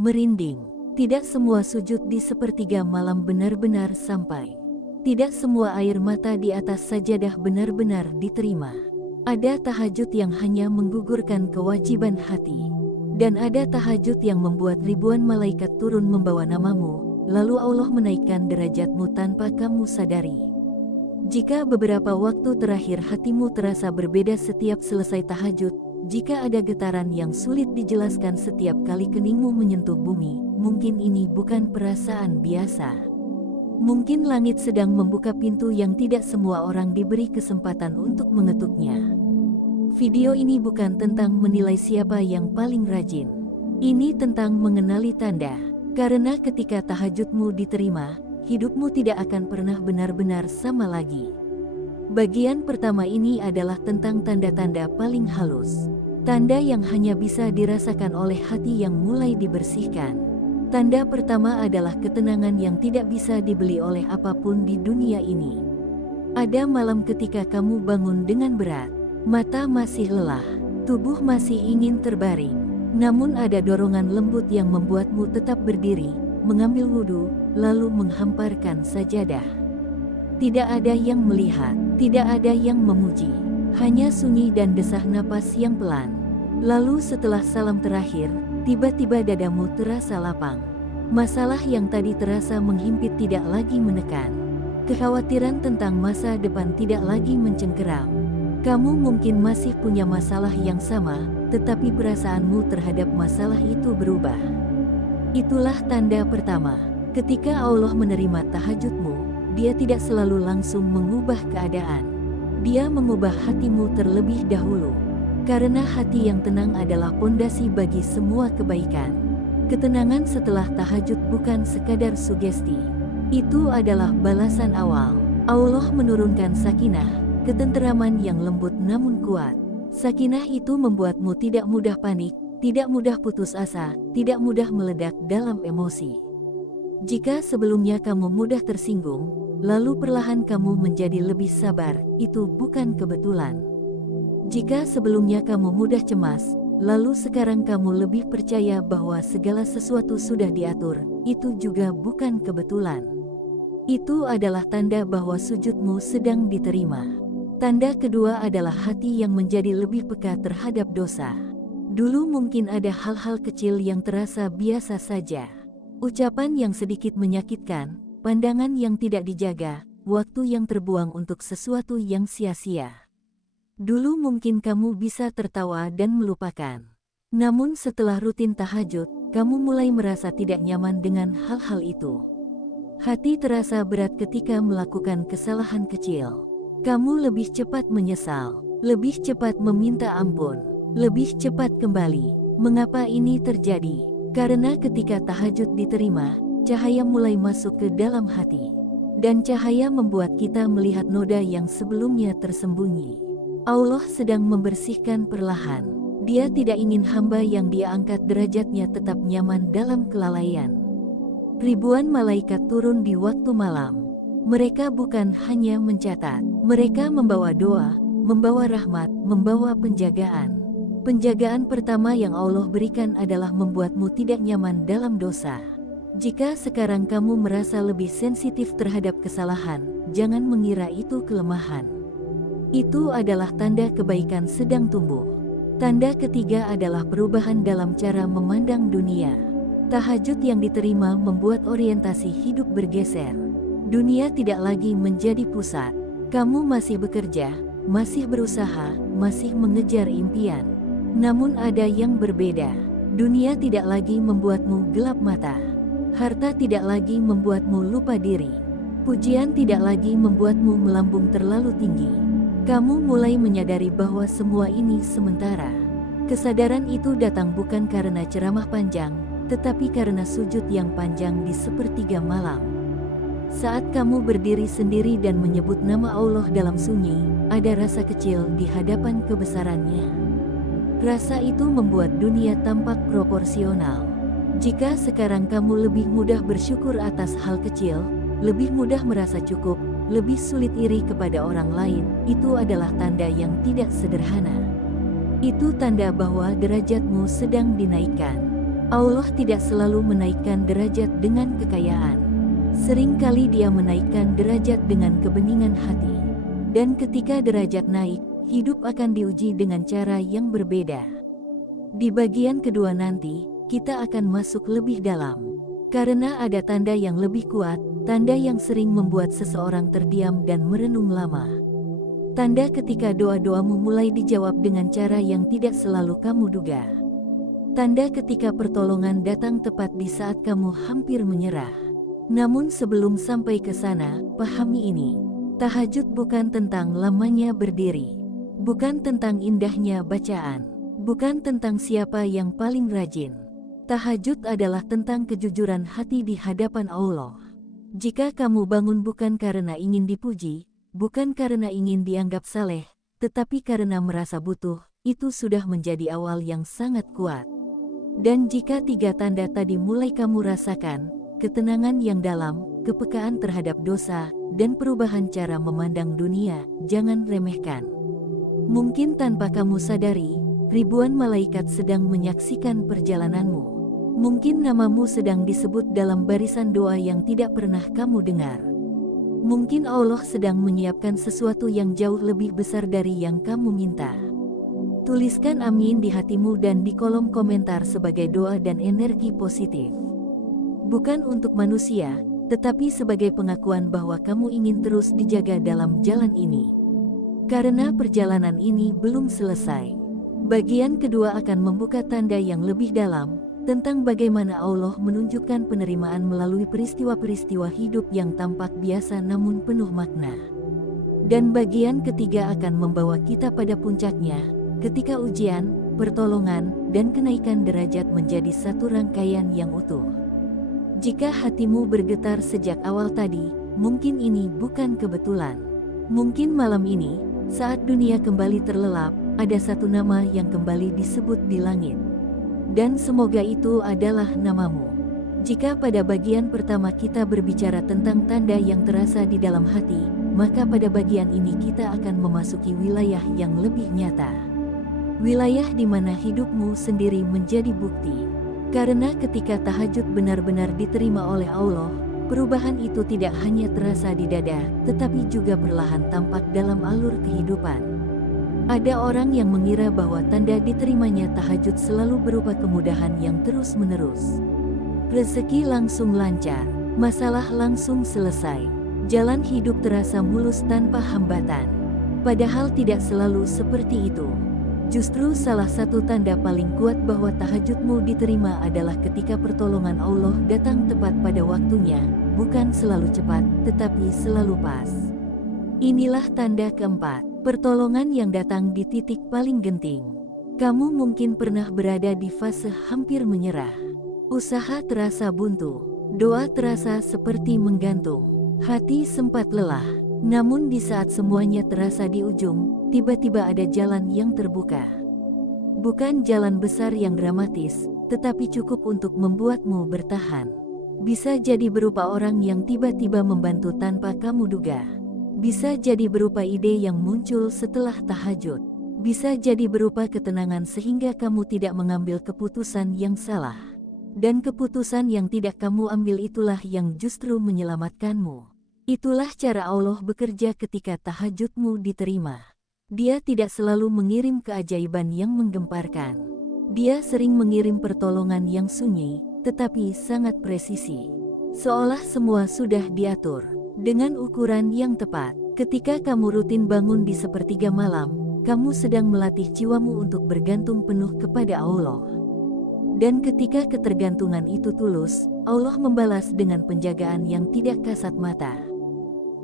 merinding. Tidak semua sujud di sepertiga malam benar-benar sampai. Tidak semua air mata di atas sajadah benar-benar diterima. Ada tahajud yang hanya menggugurkan kewajiban hati. Dan ada tahajud yang membuat ribuan malaikat turun membawa namamu, lalu Allah menaikkan derajatmu tanpa kamu sadari. Jika beberapa waktu terakhir hatimu terasa berbeda setiap selesai tahajud, jika ada getaran yang sulit dijelaskan setiap kali keningmu menyentuh bumi, mungkin ini bukan perasaan biasa. Mungkin langit sedang membuka pintu yang tidak semua orang diberi kesempatan untuk mengetuknya. Video ini bukan tentang menilai siapa yang paling rajin. Ini tentang mengenali tanda. Karena ketika tahajudmu diterima, hidupmu tidak akan pernah benar-benar sama lagi. Bagian pertama ini adalah tentang tanda-tanda paling halus. Tanda yang hanya bisa dirasakan oleh hati yang mulai dibersihkan. Tanda pertama adalah ketenangan yang tidak bisa dibeli oleh apapun di dunia ini. Ada malam ketika kamu bangun dengan berat, mata masih lelah, tubuh masih ingin terbaring. Namun ada dorongan lembut yang membuatmu tetap berdiri, mengambil wudhu, lalu menghamparkan sajadah. Tidak ada yang melihat, tidak ada yang memuji, hanya sunyi dan desah napas yang pelan. Lalu setelah salam terakhir, tiba-tiba dadamu terasa lapang. Masalah yang tadi terasa menghimpit tidak lagi menekan. Kekhawatiran tentang masa depan tidak lagi mencengkeram. Kamu mungkin masih punya masalah yang sama, tetapi perasaanmu terhadap masalah itu berubah. Itulah tanda pertama. Ketika Allah menerima tahajudmu, Dia tidak selalu langsung mengubah keadaan. Dia mengubah hatimu terlebih dahulu. Karena hati yang tenang adalah pondasi bagi semua kebaikan. Ketenangan setelah tahajud bukan sekadar sugesti. Itu adalah balasan awal. Allah menurunkan sakinah, ketenteraman yang lembut namun kuat. Sakinah itu membuatmu tidak mudah panik, tidak mudah putus asa, tidak mudah meledak dalam emosi. Jika sebelumnya kamu mudah tersinggung, lalu perlahan kamu menjadi lebih sabar, itu bukan kebetulan. Jika sebelumnya kamu mudah cemas, lalu sekarang kamu lebih percaya bahwa segala sesuatu sudah diatur, itu juga bukan kebetulan. Itu adalah tanda bahwa sujudmu sedang diterima. Tanda kedua adalah hati yang menjadi lebih peka terhadap dosa. Dulu mungkin ada hal-hal kecil yang terasa biasa saja. Ucapan yang sedikit menyakitkan, pandangan yang tidak dijaga, waktu yang terbuang untuk sesuatu yang sia-sia. Dulu mungkin kamu bisa tertawa dan melupakan. Namun setelah rutin tahajud, kamu mulai merasa tidak nyaman dengan hal-hal itu. Hati terasa berat ketika melakukan kesalahan kecil. Kamu lebih cepat menyesal, lebih cepat meminta ampun, lebih cepat kembali. Mengapa ini terjadi? Karena ketika tahajud diterima, cahaya mulai masuk ke dalam hati. Dan cahaya membuat kita melihat noda yang sebelumnya tersembunyi. Allah sedang membersihkan perlahan. Dia tidak ingin hamba yang Dia angkat derajatnya tetap nyaman dalam kelalaian. Ribuan malaikat turun di waktu malam. Mereka bukan hanya mencatat, mereka membawa doa, membawa rahmat, membawa penjagaan. Penjagaan pertama yang Allah berikan adalah membuatmu tidak nyaman dalam dosa. Jika sekarang kamu merasa lebih sensitif terhadap kesalahan, jangan mengira itu kelemahan. Itu adalah tanda kebaikan sedang tumbuh. Tanda ketiga adalah perubahan dalam cara memandang dunia. Tahajud yang diterima membuat orientasi hidup bergeser. Dunia tidak lagi menjadi pusat. Kamu masih bekerja, masih berusaha, masih mengejar impian. Namun ada yang berbeda. Dunia tidak lagi membuatmu gelap mata. Harta tidak lagi membuatmu lupa diri. Pujian tidak lagi membuatmu melambung terlalu tinggi. Kamu mulai menyadari bahwa semua ini sementara. Kesadaran itu datang bukan karena ceramah panjang, tetapi karena sujud yang panjang di sepertiga malam. Saat kamu berdiri sendiri dan menyebut nama Allah dalam sunyi, ada rasa kecil di hadapan kebesarannya. Rasa itu membuat dunia tampak proporsional. Jika sekarang kamu lebih mudah bersyukur atas hal kecil, lebih mudah merasa cukup, lebih sulit iri kepada orang lain, itu adalah tanda yang tidak sederhana. Itu tanda bahwa derajatmu sedang dinaikkan. Allah tidak selalu menaikkan derajat dengan kekayaan. Seringkali Dia menaikkan derajat dengan kebeningan hati. Dan ketika derajat naik, hidup akan diuji dengan cara yang berbeda. Di bagian kedua nanti, kita akan masuk lebih dalam. Karena ada tanda yang lebih kuat, tanda yang sering membuat seseorang terdiam dan merenung lama. Tanda ketika doa-doamu mulai dijawab dengan cara yang tidak selalu kamu duga. Tanda ketika pertolongan datang tepat di saat kamu hampir menyerah. Namun sebelum sampai ke sana, pahami ini. Tahajud bukan tentang lamanya berdiri. Bukan tentang indahnya bacaan. Bukan tentang siapa yang paling rajin. Tahajud adalah tentang kejujuran hati di hadapan Allah. Jika kamu bangun bukan karena ingin dipuji, bukan karena ingin dianggap saleh, tetapi karena merasa butuh, itu sudah menjadi awal yang sangat kuat. Dan jika tiga tanda tadi mulai kamu rasakan, ketenangan yang dalam, kepekaan terhadap dosa, dan perubahan cara memandang dunia, jangan remehkan. Mungkin tanpa kamu sadari, ribuan malaikat sedang menyaksikan perjalananmu. Mungkin namamu sedang disebut dalam barisan doa yang tidak pernah kamu dengar. Mungkin Allah sedang menyiapkan sesuatu yang jauh lebih besar dari yang kamu minta. Tuliskan amin di hatimu dan di kolom komentar sebagai doa dan energi positif. Bukan untuk manusia, tetapi sebagai pengakuan bahwa kamu ingin terus dijaga dalam jalan ini. Karena perjalanan ini belum selesai. Bagian kedua akan membuka tanda yang lebih dalam, tentang bagaimana Allah menunjukkan penerimaan melalui peristiwa-peristiwa hidup yang tampak biasa namun penuh makna. Dan bagian ketiga akan membawa kita pada puncaknya, ketika ujian, pertolongan, dan kenaikan derajat menjadi satu rangkaian yang utuh. Jika hatimu bergetar sejak awal tadi, mungkin ini bukan kebetulan. Mungkin malam ini, saat dunia kembali terlelap, ada satu nama yang kembali disebut di langit. Dan semoga itu adalah namamu. Jika pada bagian pertama kita berbicara tentang tanda yang terasa di dalam hati, maka pada bagian ini kita akan memasuki wilayah yang lebih nyata. Wilayah di mana hidupmu sendiri menjadi bukti. Karena ketika tahajud benar-benar diterima oleh Allah, perubahan itu tidak hanya terasa di dada, tetapi juga perlahan tampak dalam alur kehidupan. Ada orang yang mengira bahwa tanda diterimanya tahajud selalu berupa kemudahan yang terus-menerus. Rezeki langsung lancar, masalah langsung selesai, jalan hidup terasa mulus tanpa hambatan. Padahal tidak selalu seperti itu. Justru salah satu tanda paling kuat bahwa tahajudmu diterima adalah ketika pertolongan Allah datang tepat pada waktunya, bukan selalu cepat, tetapi selalu pas. Inilah tanda keempat, pertolongan yang datang di titik paling genting. Kamu mungkin pernah berada di fase hampir menyerah. Usaha terasa buntu, doa terasa seperti menggantung, hati sempat lelah. Namun di saat semuanya terasa di ujung, tiba-tiba ada jalan yang terbuka. Bukan jalan besar yang dramatis, tetapi cukup untuk membuatmu bertahan. Bisa jadi berupa orang yang tiba-tiba membantu tanpa kamu duga. Bisa jadi berupa ide yang muncul setelah tahajud. Bisa jadi berupa ketenangan sehingga kamu tidak mengambil keputusan yang salah. Dan keputusan yang tidak kamu ambil itulah yang justru menyelamatkanmu. Itulah cara Allah bekerja ketika tahajudmu diterima. Dia tidak selalu mengirim keajaiban yang menggemparkan. Dia sering mengirim pertolongan yang sunyi, tetapi sangat presisi. Seolah semua sudah diatur, dengan ukuran yang tepat. Ketika kamu rutin bangun di sepertiga malam, kamu sedang melatih jiwamu untuk bergantung penuh kepada Allah. Dan ketika ketergantungan itu tulus, Allah membalas dengan penjagaan yang tidak kasat mata.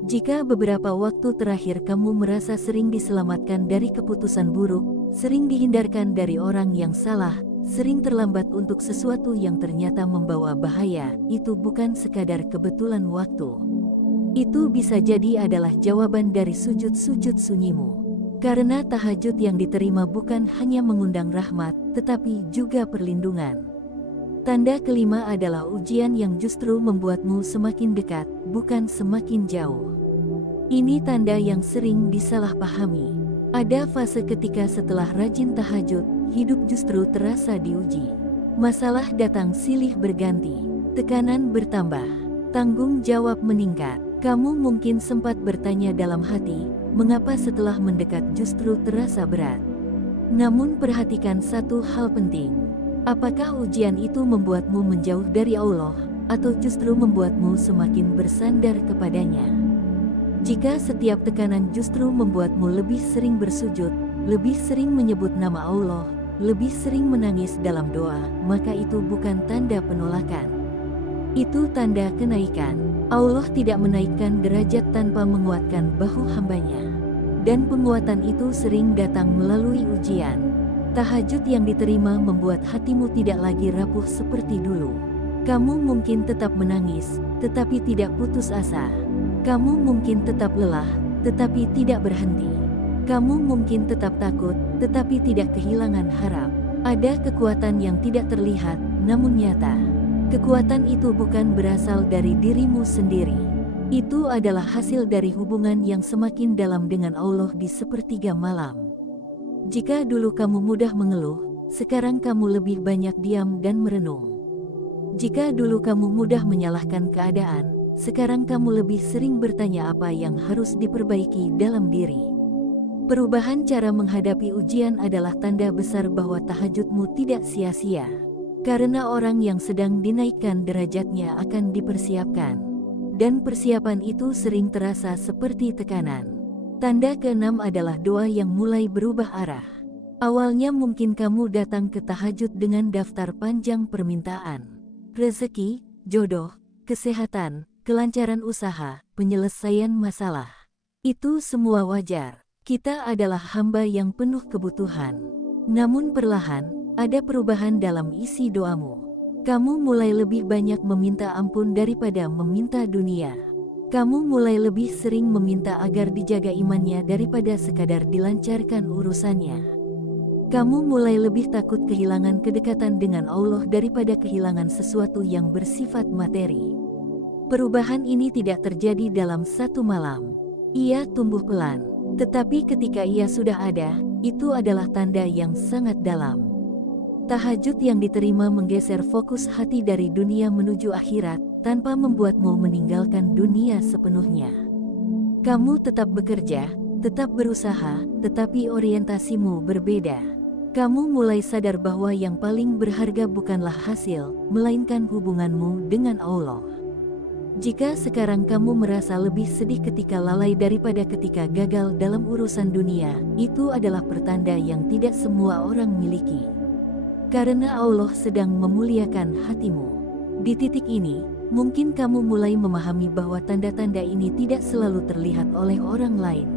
Jika beberapa waktu terakhir kamu merasa sering diselamatkan dari keputusan buruk, sering dihindarkan dari orang yang salah, sering terlambat untuk sesuatu yang ternyata membawa bahaya, itu bukan sekadar kebetulan waktu. Itu bisa jadi adalah jawaban dari sujud-sujud sunyimu. Karena tahajud yang diterima bukan hanya mengundang rahmat, tetapi juga perlindungan. Tanda kelima adalah ujian yang justru membuatmu semakin dekat, bukan semakin jauh. Ini tanda yang sering disalahpahami. Ada fase ketika setelah rajin tahajud, hidup justru terasa diuji. Masalah datang silih berganti, tekanan bertambah, tanggung jawab meningkat. Kamu mungkin sempat bertanya dalam hati, mengapa setelah mendekat justru terasa berat? Namun perhatikan satu hal penting. Apakah ujian itu membuatmu menjauh dari Allah, atau justru membuatmu semakin bersandar kepadanya? Jika setiap tekanan justru membuatmu lebih sering bersujud, lebih sering menyebut nama Allah, lebih sering menangis dalam doa, maka itu bukan tanda penolakan. Itu tanda kenaikan. Allah tidak menaikkan derajat tanpa menguatkan bahu hambanya. Dan penguatan itu sering datang melalui ujian. Tahajud yang diterima membuat hatimu tidak lagi rapuh seperti dulu. Kamu mungkin tetap menangis, tetapi tidak putus asa. Kamu mungkin tetap lelah, tetapi tidak berhenti. Kamu mungkin tetap takut, tetapi tidak kehilangan harap. Ada kekuatan yang tidak terlihat, namun nyata. Kekuatan itu bukan berasal dari dirimu sendiri. Itu adalah hasil dari hubungan yang semakin dalam dengan Allah di sepertiga malam. Jika dulu kamu mudah mengeluh, sekarang kamu lebih banyak diam dan merenung. Jika dulu kamu mudah menyalahkan keadaan, sekarang kamu lebih sering bertanya apa yang harus diperbaiki dalam diri. Perubahan cara menghadapi ujian adalah tanda besar bahwa tahajudmu tidak sia-sia. Karena orang yang sedang dinaikkan derajatnya akan dipersiapkan. Dan persiapan itu sering terasa seperti tekanan. Tanda keenam adalah doa yang mulai berubah arah. Awalnya mungkin kamu datang ke tahajud dengan daftar panjang permintaan. Rezeki, jodoh, kesehatan, kelancaran usaha, penyelesaian masalah. Itu semua wajar. Kita adalah hamba yang penuh kebutuhan. Namun perlahan, ada perubahan dalam isi doamu. Kamu mulai lebih banyak meminta ampun daripada meminta dunia. Kamu mulai lebih sering meminta agar dijaga imannya daripada sekadar dilancarkan urusannya. Kamu mulai lebih takut kehilangan kedekatan dengan Allah daripada kehilangan sesuatu yang bersifat materi. Perubahan ini tidak terjadi dalam satu malam. Ia tumbuh pelan, tetapi ketika ia sudah ada, itu adalah tanda yang sangat dalam. Tahajud yang diterima menggeser fokus hati dari dunia menuju akhirat, tanpa membuatmu meninggalkan dunia sepenuhnya. Kamu tetap bekerja, tetap berusaha, tetapi orientasimu berbeda. Kamu mulai sadar bahwa yang paling berharga bukanlah hasil, melainkan hubunganmu dengan Allah. Jika sekarang kamu merasa lebih sedih ketika lalai daripada ketika gagal dalam urusan dunia, itu adalah pertanda yang tidak semua orang miliki. Karena Allah sedang memuliakan hatimu. Di titik ini, mungkin kamu mulai memahami bahwa tanda-tanda ini tidak selalu terlihat oleh orang lain.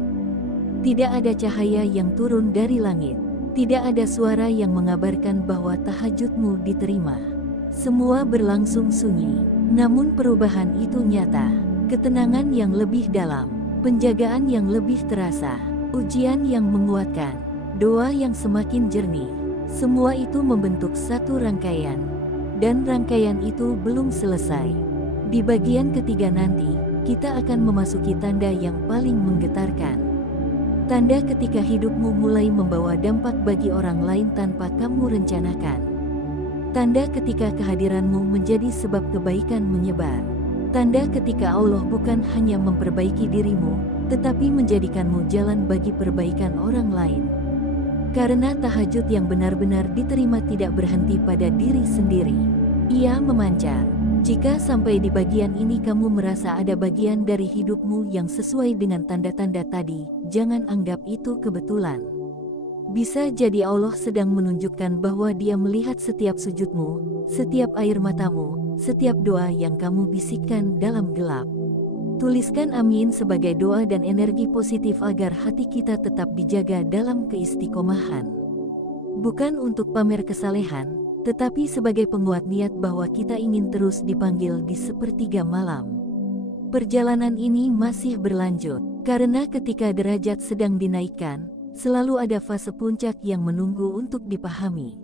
Tidak ada cahaya yang turun dari langit. Tidak ada suara yang mengabarkan bahwa tahajudmu diterima. Semua berlangsung sunyi, namun perubahan itu nyata. Ketenangan yang lebih dalam, penjagaan yang lebih terasa, ujian yang menguatkan, doa yang semakin jernih. Semua itu membentuk satu rangkaian. Dan rangkaian itu belum selesai. Di bagian ketiga nanti, kita akan memasuki tanda yang paling menggetarkan. Tanda ketika hidupmu mulai membawa dampak bagi orang lain tanpa kamu rencanakan. Tanda ketika kehadiranmu menjadi sebab kebaikan menyebar. Tanda ketika Allah bukan hanya memperbaiki dirimu, tetapi menjadikanmu jalan bagi perbaikan orang lain. Karena tahajud yang benar-benar diterima tidak berhenti pada diri sendiri. Ia memancar. Jika sampai di bagian ini kamu merasa ada bagian dari hidupmu yang sesuai dengan tanda-tanda tadi, jangan anggap itu kebetulan. Bisa jadi Allah sedang menunjukkan bahwa Dia melihat setiap sujudmu, setiap air matamu, setiap doa yang kamu bisikkan dalam gelap. Tuliskan amin sebagai doa dan energi positif agar hati kita tetap dijaga dalam keistiqomahan. Bukan untuk pamer kesalehan, tetapi sebagai penguat niat bahwa kita ingin terus dipanggil di sepertiga malam. Perjalanan ini masih berlanjut, karena ketika derajat sedang dinaikkan, selalu ada fase puncak yang menunggu untuk dipahami.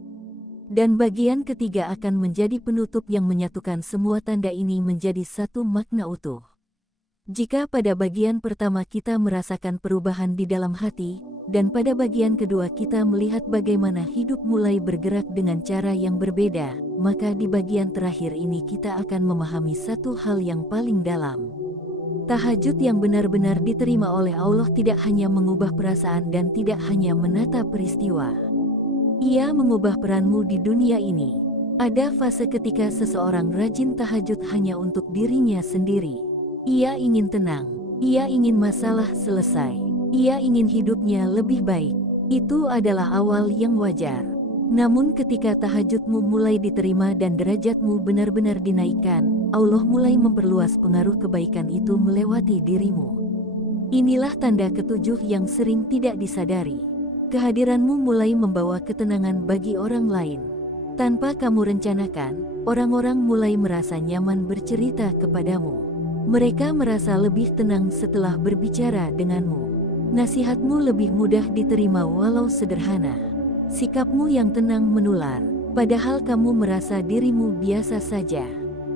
Dan bagian ketiga akan menjadi penutup yang menyatukan semua tanda ini menjadi satu makna utuh. Jika pada bagian pertama kita merasakan perubahan di dalam hati, dan pada bagian kedua kita melihat bagaimana hidup mulai bergerak dengan cara yang berbeda, maka di bagian terakhir ini kita akan memahami satu hal yang paling dalam. Tahajud yang benar-benar diterima oleh Allah tidak hanya mengubah perasaan dan tidak hanya menata peristiwa. Ia mengubah peranmu di dunia ini. Ada fase ketika seseorang rajin tahajud hanya untuk dirinya sendiri. Ia ingin tenang, ia ingin masalah selesai, ia ingin hidupnya lebih baik. Itu adalah awal yang wajar. Namun ketika tahajudmu mulai diterima dan derajatmu benar-benar dinaikkan, Allah mulai memperluas pengaruh kebaikan itu melewati dirimu. Inilah tanda ketujuh yang sering tidak disadari. Kehadiranmu mulai membawa ketenangan bagi orang lain. Tanpa kamu rencanakan, orang-orang mulai merasa nyaman bercerita kepadamu. Mereka merasa lebih tenang setelah berbicara denganmu. Nasihatmu lebih mudah diterima walau sederhana. Sikapmu yang tenang menular, padahal kamu merasa dirimu biasa saja.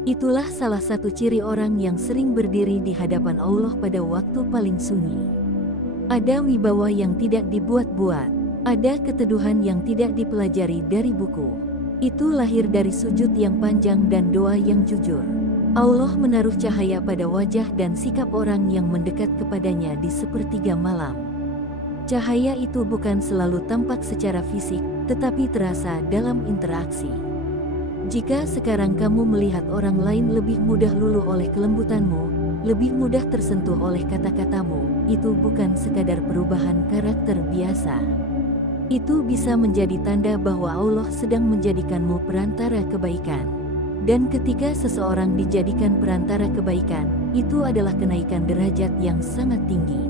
Itulah salah satu ciri orang yang sering berdiri di hadapan Allah pada waktu paling sunyi. Ada wibawa yang tidak dibuat-buat, ada keteduhan yang tidak dipelajari dari buku. Itu lahir dari sujud yang panjang dan doa yang jujur. Allah menaruh cahaya pada wajah dan sikap orang yang mendekat kepadanya di sepertiga malam. Cahaya itu bukan selalu tampak secara fisik, tetapi terasa dalam interaksi. Jika sekarang kamu melihat orang lain lebih mudah luluh oleh kelembutanmu, lebih mudah tersentuh oleh kata-katamu, itu bukan sekadar perubahan karakter biasa. Itu bisa menjadi tanda bahwa Allah sedang menjadikanmu perantara kebaikan. Dan ketika seseorang dijadikan perantara kebaikan, itu adalah kenaikan derajat yang sangat tinggi.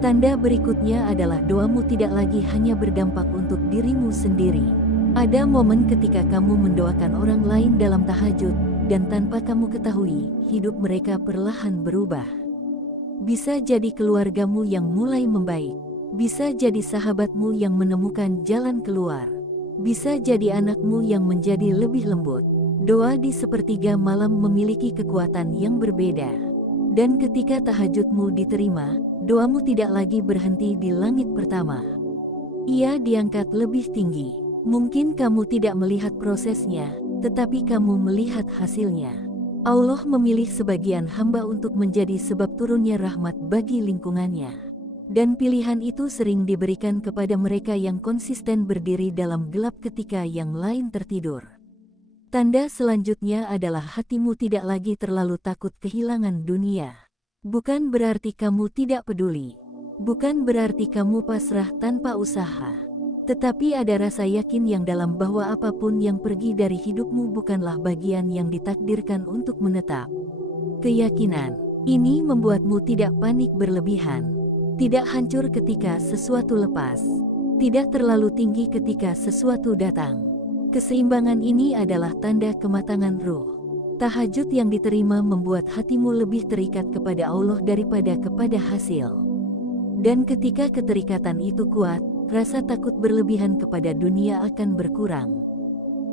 Tanda berikutnya adalah doamu tidak lagi hanya berdampak untuk dirimu sendiri. Ada momen ketika kamu mendoakan orang lain dalam tahajud, dan tanpa kamu ketahui, hidup mereka perlahan berubah. Bisa jadi keluargamu yang mulai membaik. Bisa jadi sahabatmu yang menemukan jalan keluar. Bisa jadi anakmu yang menjadi lebih lembut. Doa di sepertiga malam memiliki kekuatan yang berbeda. Dan ketika tahajudmu diterima, doamu tidak lagi berhenti di langit pertama. Ia diangkat lebih tinggi. Mungkin kamu tidak melihat prosesnya, tetapi kamu melihat hasilnya. Allah memilih sebagian hamba untuk menjadi sebab turunnya rahmat bagi lingkungannya. Dan pilihan itu sering diberikan kepada mereka yang konsisten berdiri dalam gelap ketika yang lain tertidur. Tanda selanjutnya adalah hatimu tidak lagi terlalu takut kehilangan dunia. Bukan berarti kamu tidak peduli. Bukan berarti kamu pasrah tanpa usaha. Tetapi ada rasa yakin yang dalam bahwa apapun yang pergi dari hidupmu bukanlah bagian yang ditakdirkan untuk menetap. Keyakinan ini membuatmu tidak panik berlebihan. Tidak hancur ketika sesuatu lepas. Tidak terlalu tinggi ketika sesuatu datang. Keseimbangan ini adalah tanda kematangan ruh. Tahajud yang diterima membuat hatimu lebih terikat kepada Allah daripada kepada hasil. Dan ketika keterikatan itu kuat, rasa takut berlebihan kepada dunia akan berkurang.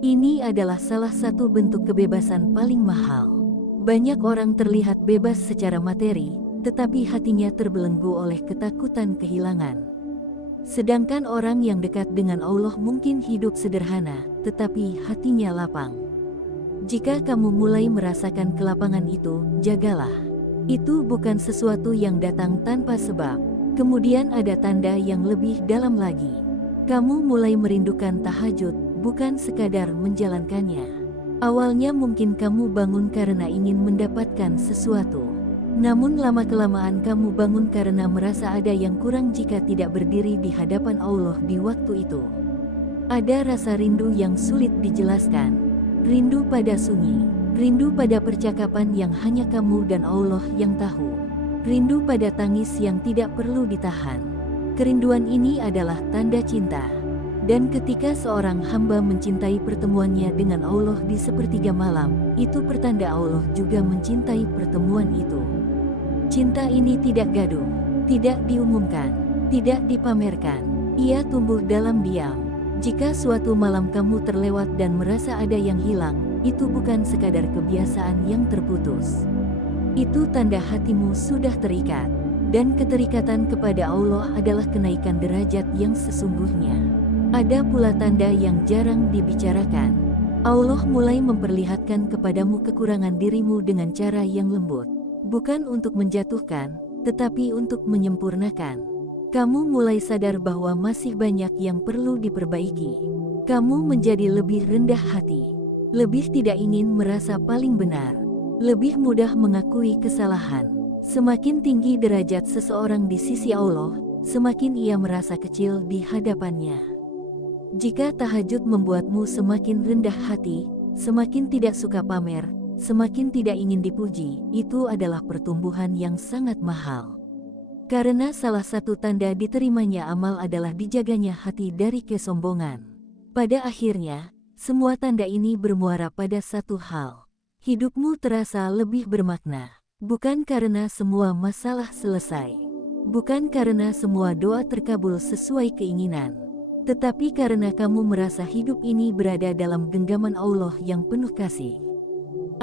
Ini adalah salah satu bentuk kebebasan paling mahal. Banyak orang terlihat bebas secara materi, tetapi hatinya terbelenggu oleh ketakutan kehilangan. Sedangkan orang yang dekat dengan Allah mungkin hidup sederhana, tetapi hatinya lapang. Jika kamu mulai merasakan kelapangan itu, jagalah. Itu bukan sesuatu yang datang tanpa sebab. Kemudian ada tanda yang lebih dalam lagi. Kamu mulai merindukan tahajud, bukan sekadar menjalankannya. Awalnya mungkin kamu bangun karena ingin mendapatkan sesuatu. Namun lama-kelamaan kamu bangun karena merasa ada yang kurang jika tidak berdiri di hadapan Allah di waktu itu. Ada rasa rindu yang sulit dijelaskan. Rindu pada sunyi. Rindu pada percakapan yang hanya kamu dan Allah yang tahu. Rindu pada tangis yang tidak perlu ditahan. Kerinduan ini adalah tanda cinta. Dan ketika seorang hamba mencintai pertemuannya dengan Allah di sepertiga malam, itu pertanda Allah juga mencintai pertemuan itu. Cinta ini tidak gaduh, tidak diumumkan, tidak dipamerkan. Ia tumbuh dalam diam. Jika suatu malam kamu terlewat dan merasa ada yang hilang, itu bukan sekadar kebiasaan yang terputus. Itu tanda hatimu sudah terikat. Dan keterikatan kepada Allah adalah kenaikan derajat yang sesungguhnya. Ada pula tanda yang jarang dibicarakan. Allah mulai memperlihatkan kepadamu kekurangan dirimu dengan cara yang lembut. Bukan untuk menjatuhkan, tetapi untuk menyempurnakan. Kamu mulai sadar bahwa masih banyak yang perlu diperbaiki. Kamu menjadi lebih rendah hati, lebih tidak ingin merasa paling benar, lebih mudah mengakui kesalahan. Semakin tinggi derajat seseorang di sisi Allah, semakin ia merasa kecil di hadapannya. Jika tahajud membuatmu semakin rendah hati, semakin tidak suka pamer, semakin tidak ingin dipuji, itu adalah pertumbuhan yang sangat mahal. Karena salah satu tanda diterimanya amal adalah dijaganya hati dari kesombongan. Pada akhirnya, semua tanda ini bermuara pada satu hal. Hidupmu terasa lebih bermakna. Bukan karena semua masalah selesai. Bukan karena semua doa terkabul sesuai keinginan. Tetapi karena kamu merasa hidup ini berada dalam genggaman Allah yang penuh kasih.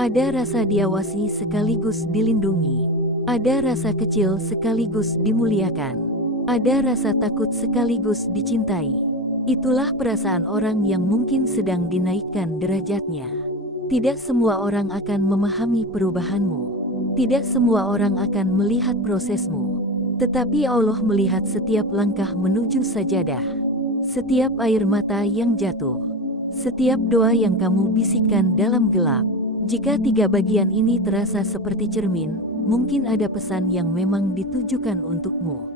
Ada rasa diawasi sekaligus dilindungi. Ada rasa kecil sekaligus dimuliakan. Ada rasa takut sekaligus dicintai. Itulah perasaan orang yang mungkin sedang dinaikkan derajatnya. Tidak semua orang akan memahami perubahanmu. Tidak semua orang akan melihat prosesmu. Tetapi Allah melihat setiap langkah menuju sajadah. Setiap air mata yang jatuh, setiap doa yang kamu bisikkan dalam gelap. Jika tiga bagian ini terasa seperti cermin, mungkin ada pesan yang memang ditujukan untukmu.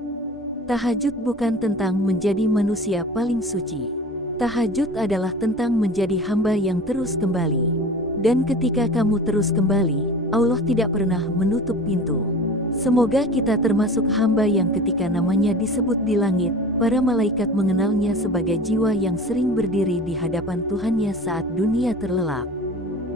Tahajud bukan tentang menjadi manusia paling suci. Tahajud adalah tentang menjadi hamba yang terus kembali. Dan ketika kamu terus kembali, Allah tidak pernah menutup pintu. Semoga kita termasuk hamba yang ketika namanya disebut di langit, para malaikat mengenalnya sebagai jiwa yang sering berdiri di hadapan Tuhannya saat dunia terlelap.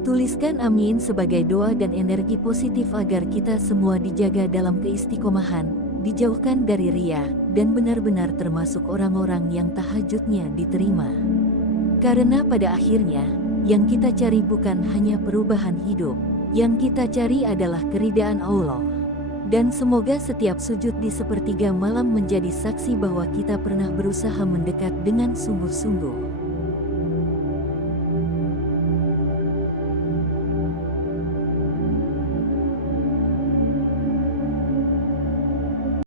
Tuliskan amin sebagai doa dan energi positif agar kita semua dijaga dalam keistiqomahan, dijauhkan dari riya, dan benar-benar termasuk orang-orang yang tahajudnya diterima. Karena pada akhirnya, yang kita cari bukan hanya perubahan hidup, yang kita cari adalah keridaan Allah. Dan semoga setiap sujud di sepertiga malam menjadi saksi bahwa kita pernah berusaha mendekat dengan sungguh-sungguh.